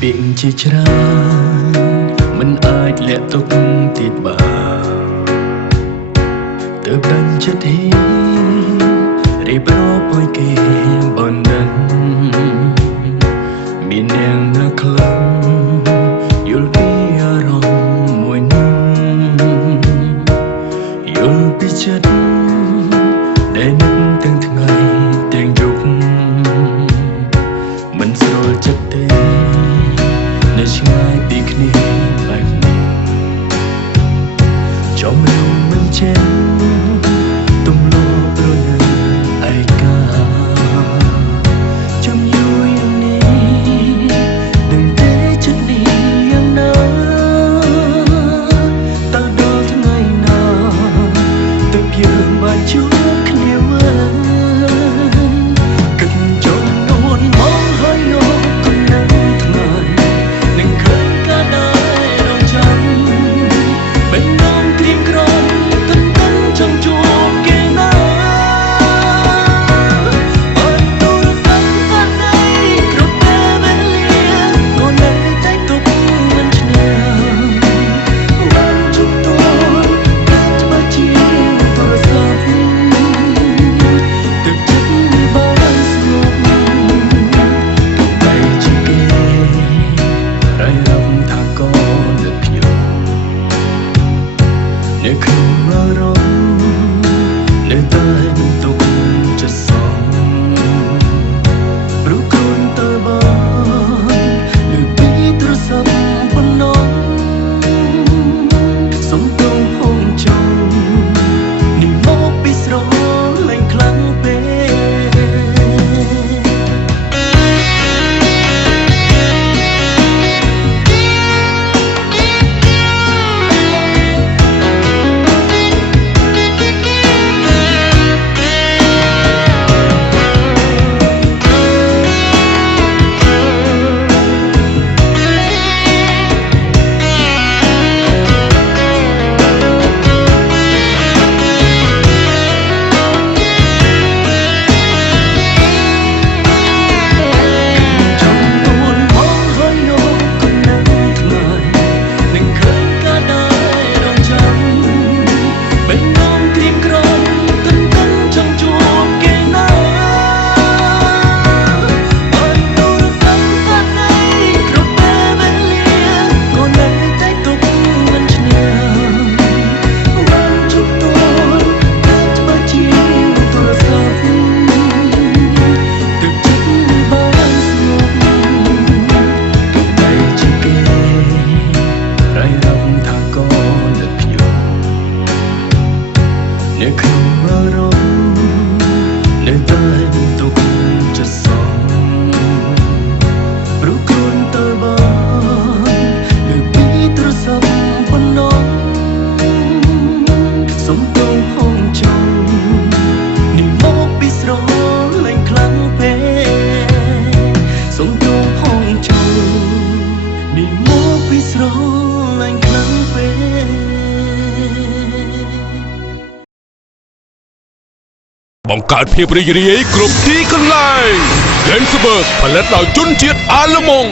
ពាក្យជាច្រើនមិនអាចលាក់ទុកទៀតបានទើបដឹងចិត្តហ៊ានរៀបរាប់ឲ្យគេបានដឹងមានអ្នកនៅខ្លាំងយល់ពីអារម្មណ៍មួយនឹងយល់ពីចិត្តដែលនឹកទាំងថ្ងៃទាំងយប់មិនស្រួលចិត្តទេនៅឆ្ងាយពីគ្នាបែបនេះចំនួនមិនចេះទំលោប្រយ័ត្នឯកាចំយូរយ៉ាងនេះដឹងទេចិត្តនេះយ៉ាងណាតើដល់ថ្ងៃណាទើបយើងបានជួបគ្នាវិញគិតចំនួនមកហើយយកគំនិតថ្ងៃនឹងឃើញក៏ដែររងចាំមិននំត្រៀមក្រំទន្ទឹងចង់ជួបគេណាអត់ទូរស័ព្ទសាត់នៃគ្រប់ពេលវេលាក៏នៅតែទុកមិនឈ្នះបានជួបតួច្បាស់ជាទូរស័ព្ទទឹកចិត្តបានស្ងប់តែជាគេរៃរំថាក៏នឹកខ្ញុំនៅក្នុងអារម្មណ៍នៅតែមិនទុកចិត្តសោះព្រោះខ្លួនទៅបានលើពីទូរស័ព្ទប៉ុណ្ណោះសុំទងហូមចង់នេះមកពីស្រលាញ់ខ្លាំងពេកនៅក្នុងអារម្មណ៍នៅតែមិនទុកចិត្តសោះព្រោះខ្លួនទៅបានលើពីទូរស័ព្ទប៉ុណ្ណោះសុំទងហូមចង់នេះមកពីស្រលាញ់ខ្លាំងពេកសុំទងហូមចង់នេះមកពីស្រលាញ់ខ្លាំងពេកបង្កើតភាពរីករាយគ្រប់ទីកន្លែង Densberg ផលិតដោយជនជាតិអាល្លឺម៉ង់